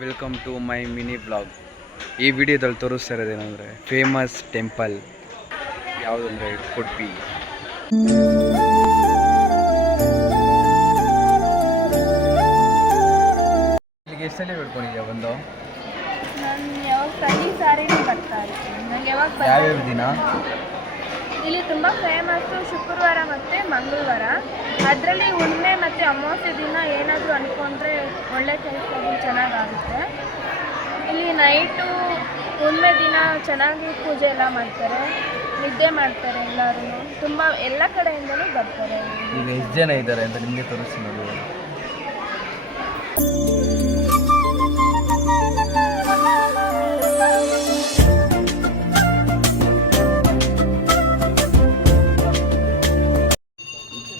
Welcome to my mini blog. ಈ ವಿಡಿಯೋದಲ್ಲಿ ತೋರಿಸ್ತಾ ಇರೋದೇನೆಂದರೆ ಫೇಮಸ್ ಟೆಂಪಲ್ ಯಾವುದಂದರೆ ಉಡುಪಿ. ಇಲ್ಲಿಗೆ ಎಷ್ಟು ಸಲ ಬಿಡ್ಕೊಂಡಿದ್ಯಾ ಬಂದು? ಪ್ರತಿ ಸಾರಿನೂ ಬರ್ತಾ ಇರ್ತೀನಿ. ನನಗೆ ಯಾವ್ಯಾವ ದಿನ? ಇಲ್ಲಿ ತುಂಬ ಫೇಮಸ್ಸು ಶುಕ್ರವಾರ ಮತ್ತು ಮಂಗಳವಾರ. ಅದರಲ್ಲಿ ಹುಣ್ಣಿಮೆ ಮತ್ತು ಅಮಾವಾಸ್ಯೆ ದಿನ ಏನಾದರೂ ಅಂದ್ಕೊಂಡ್ರೆ ಒಳ್ಳೆ ಕೆಲಸ ಚೆನ್ನಾಗಾಗುತ್ತೆ. ಇಲ್ಲಿ ನೈಟು ಹುಣ್ಣಿಮೆ ದಿನ ಚೆನ್ನಾಗಿ ಪೂಜೆ ಎಲ್ಲ ಮಾಡ್ತಾರೆ, ನಿದ್ದೆ ಮಾಡ್ತಾರೆ ಎಲ್ಲರೂ. ತುಂಬ ಎಲ್ಲ ಕಡೆಯಿಂದಲೂ ಬರ್ತಾರೆ. ಈಗ ಎಷ್ಟು ಜನ ಇದ್ದಾರೆ ಅಂತ ನಿಮಗೆ ತೋರಿಸ್ತೀನಿ ನೋಡಿ.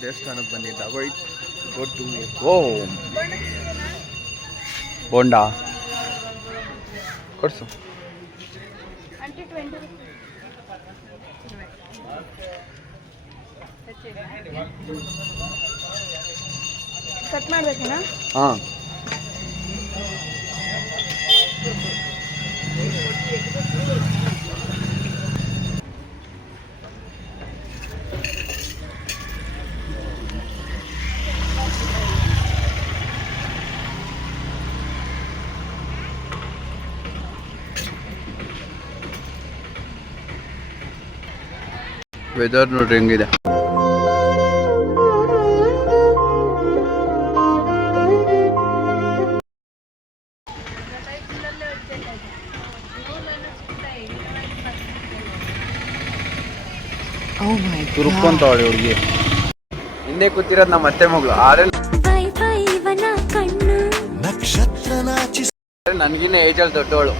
ದೇವಸ್ಥಾನಕ್ಕೆ ಬಂದಿದ್ದ ಓಂ ಬೋಂಡಾ ಕೊಡ್ಸು. ಕಟ್ ಮಾಡ್ಬೇಕೇನಾ? ಹಾಂ, ವೆದರ್ ನೋಡ್ರಿ ಹೆಂಗಿದೆ. ತುರ್ಕೊಂತವಳೆ ಹುಡುಗಿ. ಹಿಂದೆ ಕೂತಿರೋದು ನಮ್ಮ ಅತ್ತೆ ಮಗಳು. ನನಗಿನ್ನ ಏಜಲ್ಲಿ ದೊಡ್ಡವಳು,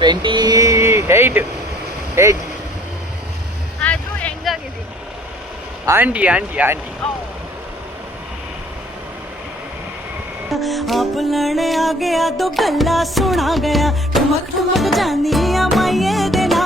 28 ಏಜ್. ಆದರೂ ಹೆಂಗಾಗಿದೆ ಆಂಟಿ ಆಂಟಿ ಆಂಟಿ. आप लड़ने आ गया तो गला सुना गया, ठुमक ठुमक जानी माये देना